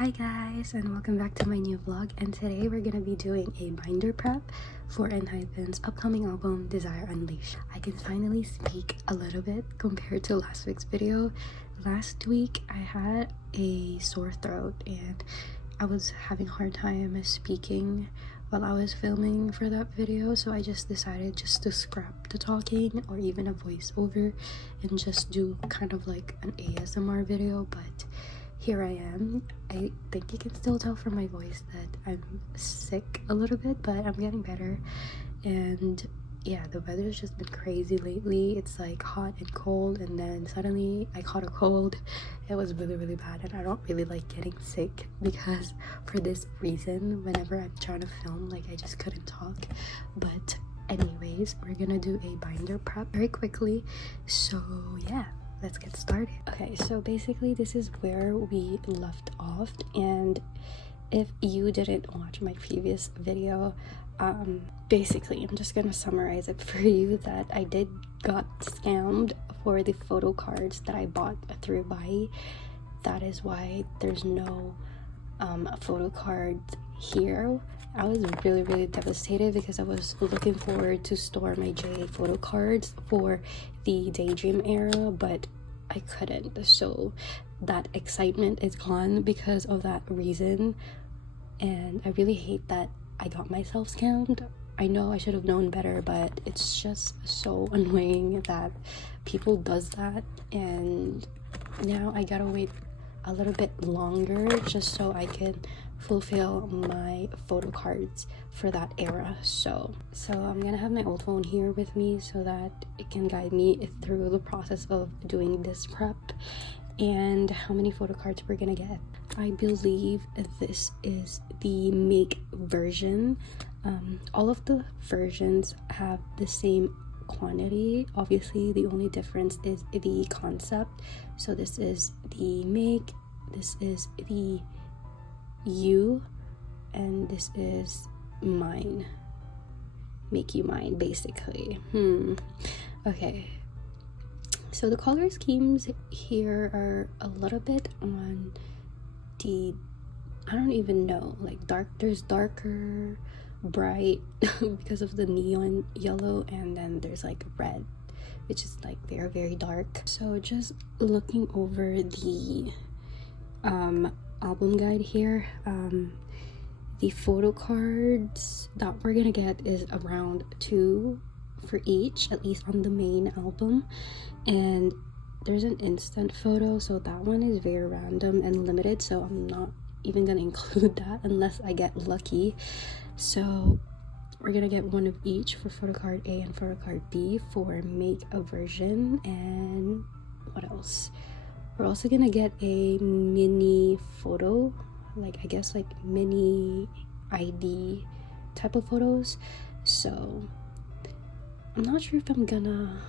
Hi guys, and welcome back to my new vlog, and today we're gonna be doing a binder prep for En-hypen's upcoming album Desire Unleashed. I can finally speak a little bit compared to last week's video. Last week I had a sore throat and I was having a hard time speaking while I was filming for that video, so I just decided just to scrap the talking or even a voiceover and just do kind of like an ASMR video. But here I am. I think you can still tell from my voice that I'm sick a little bit, but I'm getting better. And yeah, the weather's just been crazy lately. It's like hot and cold, and then suddenly I caught a cold. It was really bad, and I don't really like getting sick because for this reason, whenever I'm trying to film, like I just couldn't talk. But anyways, we're gonna do a binder prep very quickly, so yeah, let's get started. Okay, so basically this is where we left off, and if you didn't watch my previous video, basically I'm just gonna summarize it for you that I got scammed for the photo cards that I bought through Buy. That is why there's no photo cards here. I was really devastated because I was looking forward to store my J photo cards for the Daydream era, but I couldn't. So that excitement is gone because of that reason, and I really hate that I got myself scammed. I know I should have known better, but it's just so annoying that people does that, and now I gotta wait a little bit longer just so I can fulfill my photo cards for that era. So I'm gonna have my old phone here with me so that it can guide me through the process of doing this prep and how many photo cards we're gonna get. I believe this is the make version. All of the versions have the same quantity. Obviously the only difference is the concept. So this is the make, this is the you, and this is mine. Make you mine, basically. Okay, so the color schemes here are a little bit on the, I don't even know, like there's darker, bright because of the neon yellow, and then there's like red, which is like very dark. So just looking over the album guide here, the photo cards that we're gonna get is around 2 for each, at least on the main album, and there's an instant photo, so that one is very random and limited, so I'm not even gonna include that unless I get lucky. So we're gonna get one of each for photo card A and photo card B for make a version. And what else? We're also gonna get a mini photo, like I guess like mini ID type of photos. So I'm not sure if I'm gonna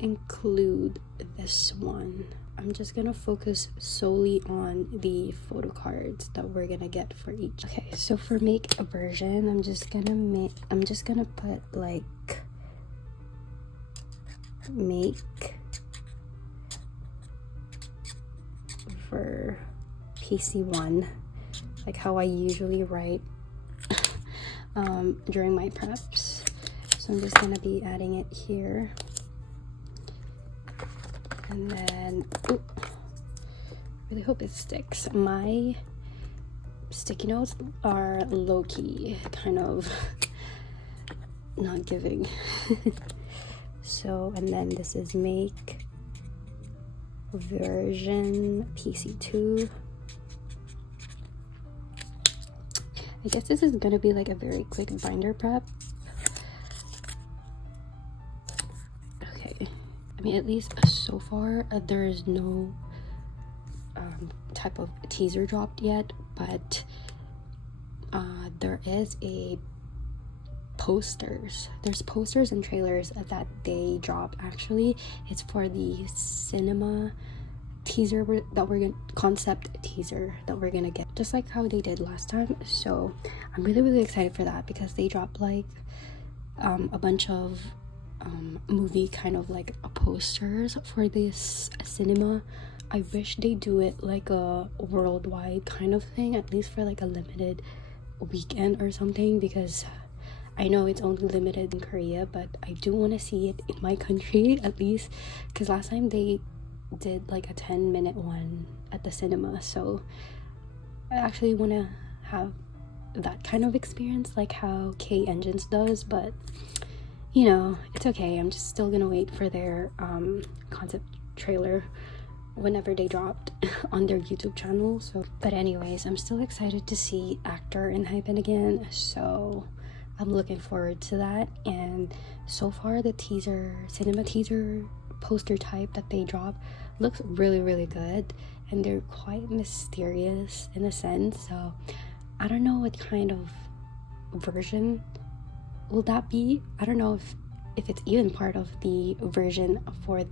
include this one. I'm just gonna focus solely on the photo cards that we're gonna get for each. Okay, so for make a version, I'm just gonna put like make for PC1, like how I usually write during my preps. So I'm just gonna be adding it here, and then really hope it sticks. My sticky notes are low-key kind of not giving. So, and then this is make version PC2. I guess this is gonna be like a very quick binder prep. Okay, I mean, at least so far there is no type of teaser dropped yet, but there is a there's posters and trailers that they drop. Actually, it's for the cinema teaser that we're gonna concept teaser that we're gonna get, just like how they did last time. So I'm really excited for that because they dropped like a bunch of movie kind of like posters for this cinema I wish they do it like a worldwide kind of thing, at least for like a limited weekend or something, because I know it's only limited in Korea, but I do want to see it in my country at least, because last time they did like a 10-minute one at the cinema, so I actually want to have that kind of experience like how K-Engines does. But you know, it's okay. I'm just still gonna wait for their concept trailer whenever they dropped on their YouTube channel. So but anyways, I'm still excited to see actor En-hypen again, so I'm looking forward to that. And so far the cinema teaser poster type that they dropped looks really good, and they're quite mysterious in a sense, so I don't know what kind of version will that be. I don't know if it's even part of the version for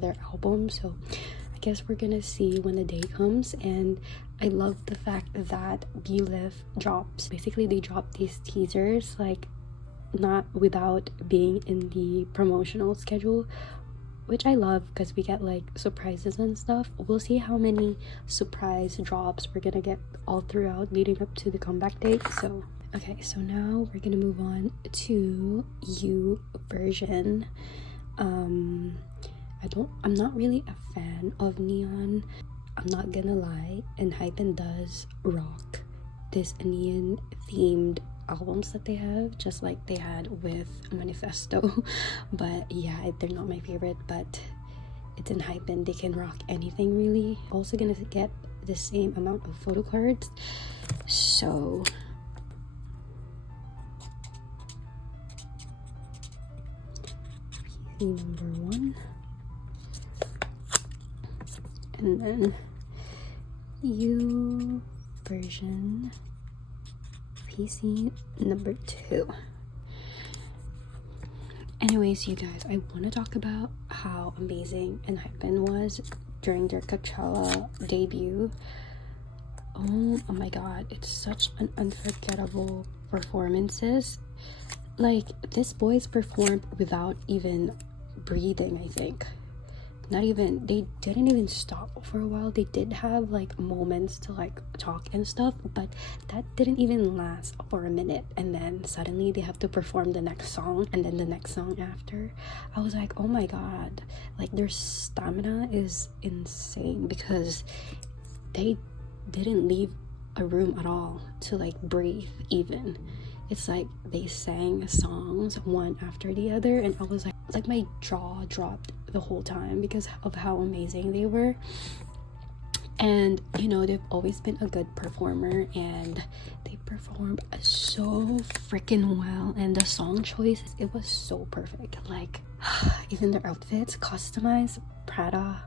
their album, so I guess we're gonna see when the day comes. And I love the fact that BLIF drops, basically they drop these teasers like not without being in the promotional schedule, which I love because we get like surprises and stuff. We'll see how many surprise drops we're gonna get all throughout leading up to the comeback date. So okay, so now we're gonna move on to U version. I'm not really a fan of neon. I'm not gonna lie, En-hypen does rock this neon themed albums that they have, just like they had with Manifesto. But yeah, they're not my favorite, but it's En-hypen, they can rock anything really. Also gonna get the same amount of photo cards, so number 1, and then U version PC number 2. Anyways, you guys, I want to talk about how amazing En-hypen was during their Coachella debut. Oh my god, it's such an unforgettable performances. Like, this boys performed without even breathing, I think. They didn't even stop for a while. They did have like moments to like talk and stuff, but that didn't even last for a minute, and then suddenly they have to perform the next song and then the next song after. I was like, oh my god, like their stamina is insane, because they didn't leave a room at all to like breathe even. It's like they sang songs one after the other, and I was like my jaw dropped the whole time because of how amazing they were. And you know, they've always been a good performer, and they performed so freaking well, and the song choice, it was so perfect. Like even their outfits, customized Prada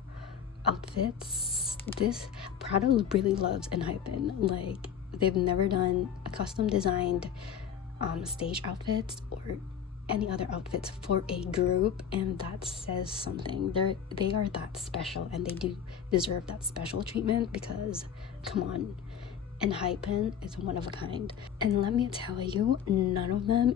outfits. This Prada really loves En-hypen. Like, they've never done a custom designed stage outfits or any other outfits for a group, and that says something. They are that special, and they do deserve that special treatment, because come on, En-hypen is one of a kind. And let me tell you, none of them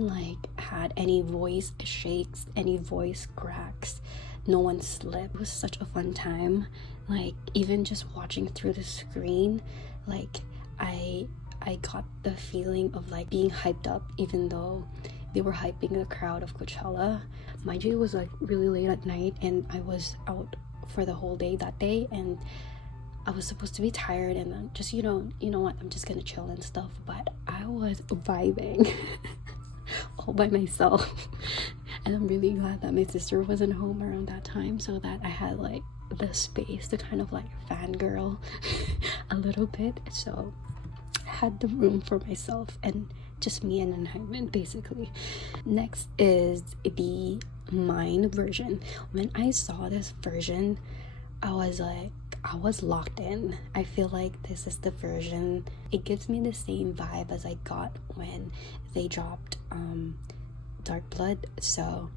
like had any voice shakes, any voice cracks. No one slipped. It was such a fun time. Like, even just watching through the screen, like I got the feeling of like being hyped up, even though they were hyping the crowd of Coachella. Mind you, it was like really late at night, and I was out for the whole day that day, and I was supposed to be tired, and then just you know what, I'm just gonna chill and stuff, but I was vibing all by myself. And I'm really glad that my sister wasn't home around that time, so that I had like the space to kind of like fangirl a little bit. So I had the room for myself and just me and En-hypen basically. Next is the Mine version. When I saw this version, I was locked in. I feel like this is the version, it gives me the same vibe as I got when they dropped Dark Blood. So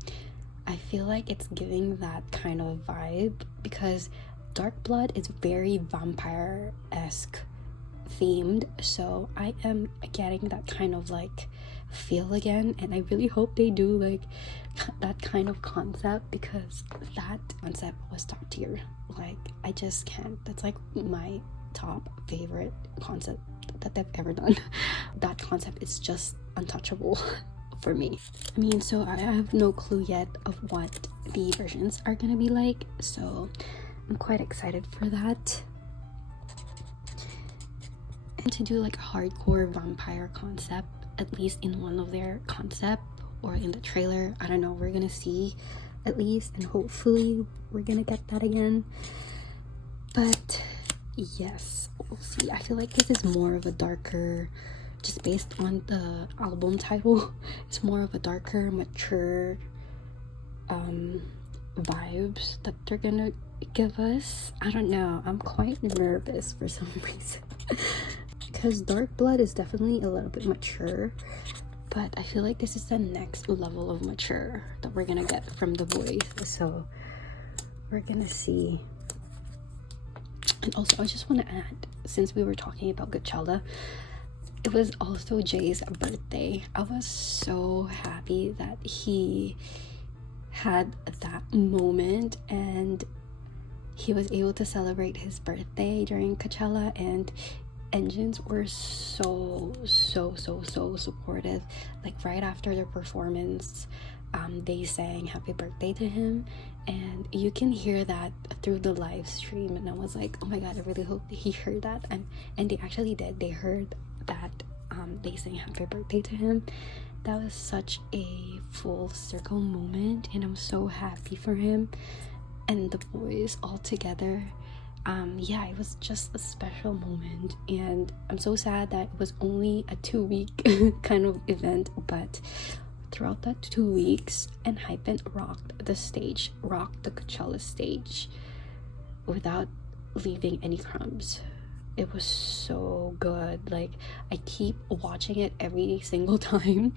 I feel like it's giving that kind of vibe, because Dark Blood is very vampire-esque themed, so I am getting that kind of like feel again, and I really hope they do like that kind of concept, because that concept was top tier. Like, I just can't. That's like my top favorite concept that they've ever done. That concept is just untouchable for me. I mean, so I have no clue yet of what the versions are gonna be like, so I'm quite excited for that. And to do like a hardcore vampire concept, at least in one of their concept or in the trailer, I don't know, we're gonna see at least, and hopefully we're gonna get that again. But yes, we'll see. I feel like this is more of a darker, just based on the album title, it's more of a darker, mature vibes that they're gonna give us. I don't know, I'm quite nervous for some reason because Dark Blood is definitely a little bit mature, but I feel like this is the next level of mature that we're gonna get from the boys, so we're gonna see. And also, I just want to add, since we were talking about Coachella, it was also Jay's birthday. I was so happy that he had that moment and he was able to celebrate his birthday during Coachella, and Engines were so supportive. Like, right after their performance, they sang happy birthday to him, and you can hear that through the live stream, and I was like, oh my god, I really hope he heard that. And they actually did. They heard that they sang happy birthday to him. That was such a full circle moment, and I'm so happy for him and the boys all together. Yeah, it was just a special moment, and I'm so sad that it was only a 2-week kind of event, but throughout that 2 weeks, En-hypen rocked the stage, rocked the Coachella stage without leaving any crumbs. It was so good. Like, I keep watching it every single time.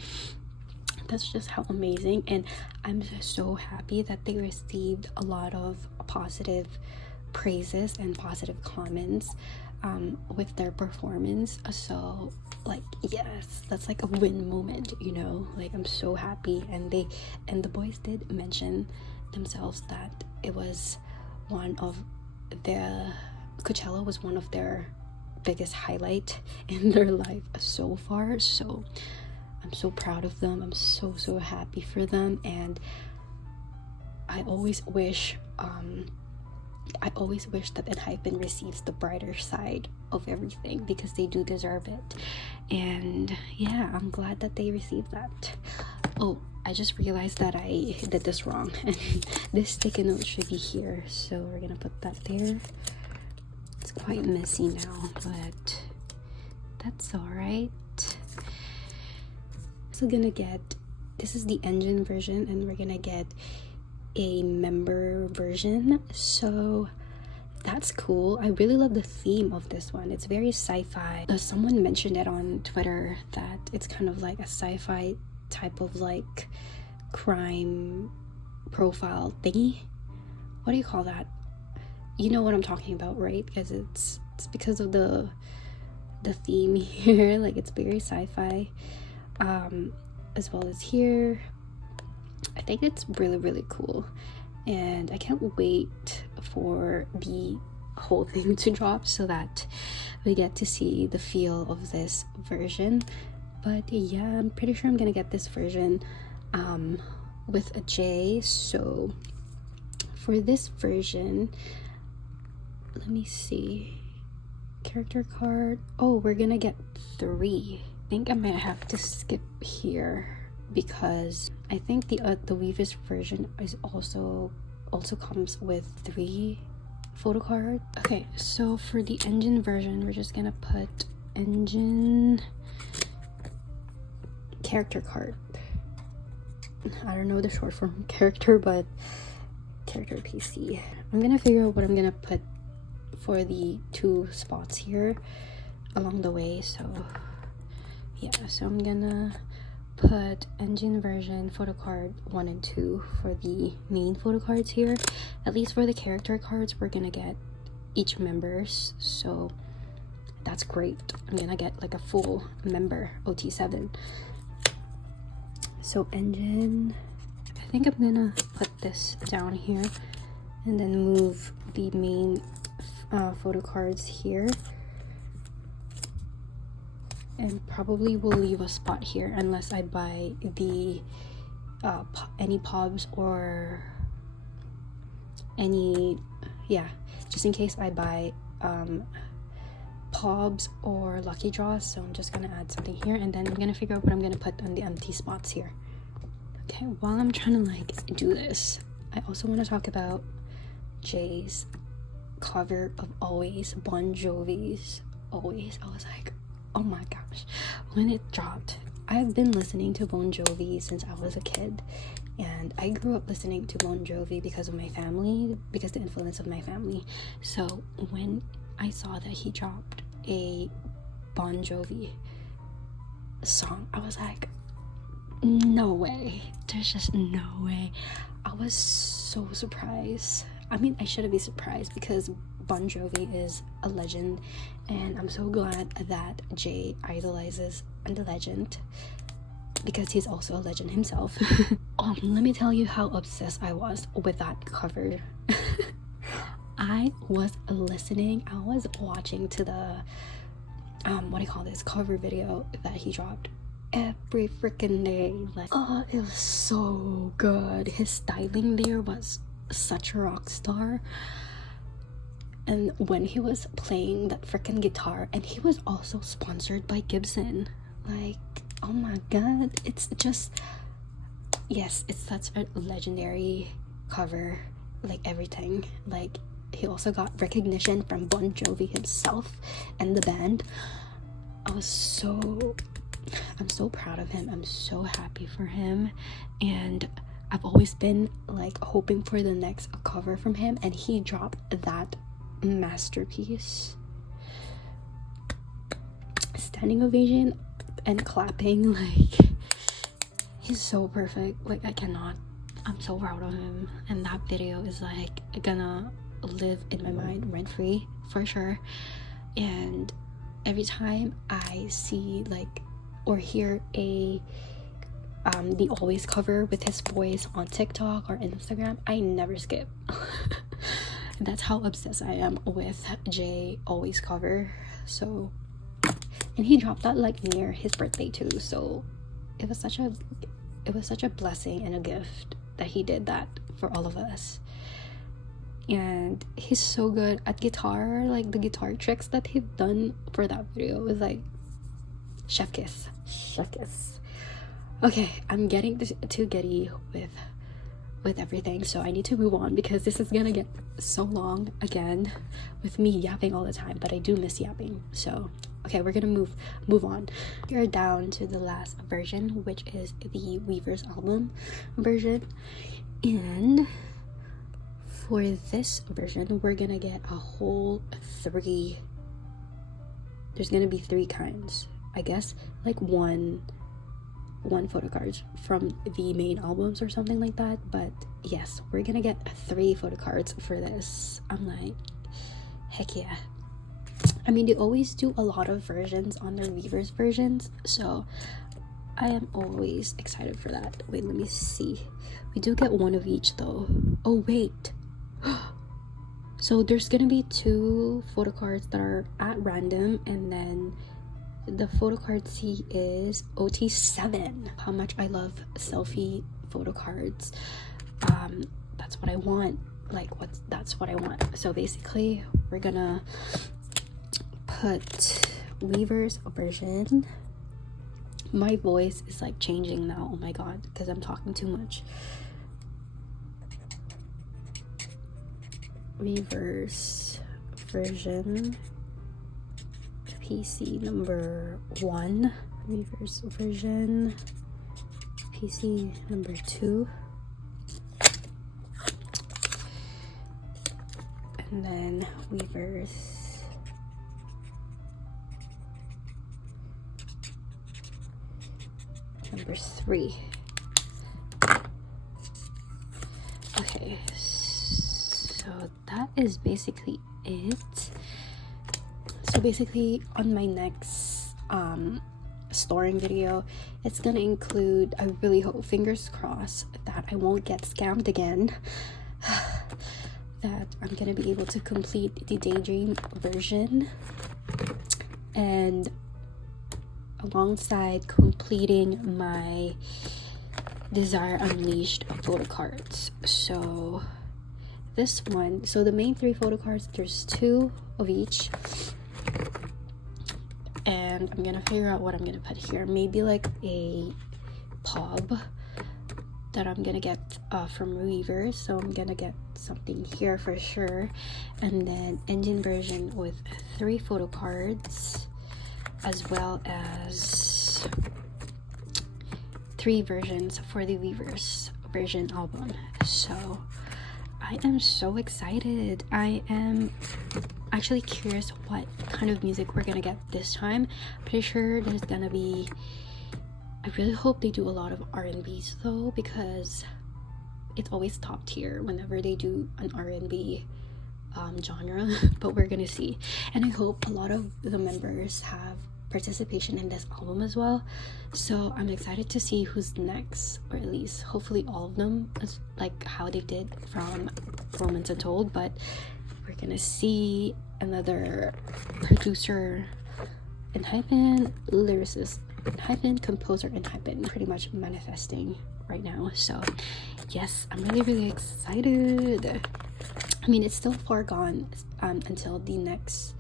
That's just how amazing, and I'm just so happy that they received a lot of positive praises and positive comments with their performance. So, like, yes, that's like a win moment, you know. Like, I'm so happy, and the boys did mention themselves that it was one of the Coachella was one of their biggest highlight in their life so far. So I'm so proud of them. I'm so happy for them, and I always wish that En-hypen receives the brighter side of everything, because they do deserve it. And yeah, I'm glad that they received that. Oh, I just realized that I did this wrong, and this sticky note should be here, so we're gonna put that there. It's quite messy now, but that's all right. So gonna get, this is the engine version, and we're gonna get a member version, so that's cool. I really love the theme of this one. It's very sci-fi. Someone mentioned it on Twitter that it's kind of like a sci-fi type of like crime profile thingy. What do you call that? You know what I'm talking about, right? Because it's because of the theme here. Like, it's very sci-fi, as well as here. I think it's really cool, and I can't wait for the whole thing to drop so that we get to see the feel of this version. But yeah, I'm pretty sure I'm gonna get this version with a J. So for this version, let me see, character card. Oh, we're gonna get 3. I think I might have to skip here, because I think the Weverse version is also comes with 3 photo cards. Okay, so for the engine version, we're just gonna put engine character card. I don't know the short form character, but character PC. I'm gonna figure out what I'm gonna put for the 2 spots here along the way. So yeah, so I'm gonna put engine version photo card 1 and 2 for the main photo cards here. At least for the character cards, we're gonna get each members, so that's great. I'm gonna get like a full member OT7. So engine, I think I'm gonna put this down here and then move the main photo cards here, and probably will leave a spot here unless I buy the any pobs or any, yeah, just in case I buy pobs or lucky draws. So I'm just gonna add something here, and then I'm gonna figure out what I'm gonna put on the empty spots here. Okay, while I'm trying to like do this, I also want to talk about Jay's cover of Always, Bon Jovi's Always. I was like, oh my gosh, when it dropped. I've been listening to Bon Jovi since I was a kid, and I grew up listening to Bon Jovi because of my family, because the influence of my family. So when I saw that he dropped a Bon Jovi song, I was like, no way, there's just no way. I was so surprised. I mean, I shouldn't be surprised because Bon Jovi is a legend, and I'm so glad that Jay idolizes the legend because he's also a legend himself. Let me tell you how obsessed I was with that cover. I was listening, I was watching to the what do you call this, cover video that he dropped every freaking day. Like, oh, it was so good. His styling there was such a rock star. And when he was playing that freaking guitar, and he was also sponsored by Gibson, like, oh my god, it's just, yes, it's such a legendary cover. Like, everything, like, he also got recognition from Bon Jovi himself and the band. I'm so proud of him. I'm so happy for him, and I've always been like hoping for the next cover from him, and he dropped that masterpiece. Standing ovation and clapping, like, he's so perfect. Like, I cannot, I'm so proud of him, and that video is like gonna live in my mind rent free for sure. And every time I see like or hear a the Always cover with his voice on TikTok or Instagram, I never skip. That's how obsessed I am with Jay Always cover. So, and he dropped that like near his birthday too, so it was such a blessing and a gift that he did that for all of us. And he's so good at guitar. Like, the guitar tricks that he's done for that video was like chef kiss. Okay, I'm getting too giddy with everything, so I need to move on because this is gonna get so long again with me yapping all the time, but I do miss yapping. So okay, we're gonna move on. We're down to the last version, which is the Weverse album version, and for this version we're gonna get a whole three. There's gonna be three kinds, I guess, like one photo cards from the main albums or something like that. But yes, we're gonna get 3 photo cards for this. I'm like, heck yeah. I mean, they always do a lot of versions on their Weverse versions, so I am always excited for that. Wait, let me see. We do get one of each though. Oh wait, so there's gonna be 2 photo cards that are at random, and then the photo card C is OT7. How much I love selfie photo cards. That's what I want. Like, that's what I want. So basically we're gonna put Weverse version. My voice is like changing now, oh my god, because I'm talking too much. Weverse version PC number 1, Weverse version PC number 2, and then Weverse number 3. Okay, so that is basically it. So basically on my next storing video. It's gonna include, I really hope, fingers crossed, that I won't get scammed again, that I'm gonna be able to complete the Daydream version, and alongside completing my Desire Unleashed photo cards. So this one, so the main 3 photo cards, there's 2 of each, and I'm gonna figure out what I'm gonna put here. Maybe like a pub that I'm gonna get from Weverse, so I'm gonna get something here for sure. And then engine version with 3 photo cards, as well as 3 versions for the Weverse version album. So I am so excited. I am actually curious what kind of music we're gonna get this time. Pretty sure there's gonna be, I really hope they do a lot of R&Bs though, because it's always top tier whenever they do an R&B genre. But we're gonna see, and I hope a lot of the members have participation in this album as well. So I'm excited to see who's next, or at least hopefully all of them, like how they did from Romance Untold. But we're gonna see another producer En-hypen, lyricist En-hypen, composer En-hypen, pretty much manifesting right now. So yes, I'm really excited. I mean, it's still far gone until the next,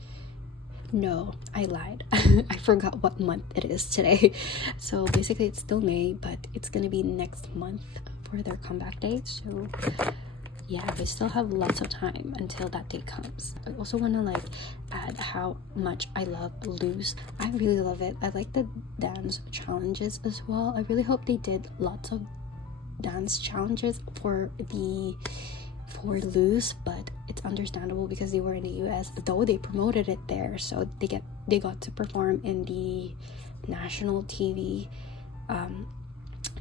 no, I lied. I forgot what month it is today. So basically it's still May, but it's gonna be next month for their comeback date. So yeah, we still have lots of time until that day comes. I also want to like add how much I love Loose. I really love it. I like the dance challenges as well. I really hope they did lots of dance challenges for Loose, but it's understandable because they were in the US, though they promoted it there, so they got to perform in the national TV.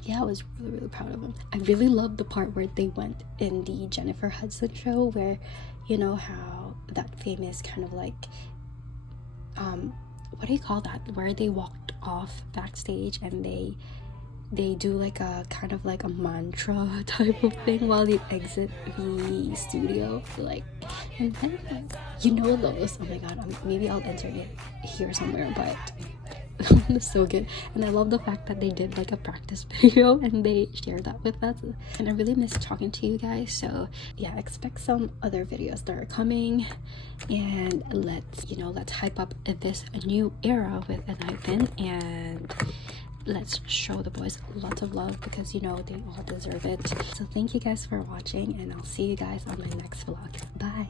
Yeah, I was really proud of them. I really loved the part where they went in the Jennifer Hudson show, where, you know how that famous kind of like what do you call that, where they walked off backstage and they do like a kind of like a mantra type of thing while they exit the studio, like, and then, you know those, oh my god, maybe I'll enter it here somewhere, but it's so good. And I love the fact that they did like a practice video and they shared that with us, and I really miss talking to you guys. So yeah, expect some other videos that are coming, and let's hype up this new era with En-hypen, and let's show the boys lots of love, because you know they all deserve it. So thank you guys for watching, and I'll see you guys on my next vlog. Bye.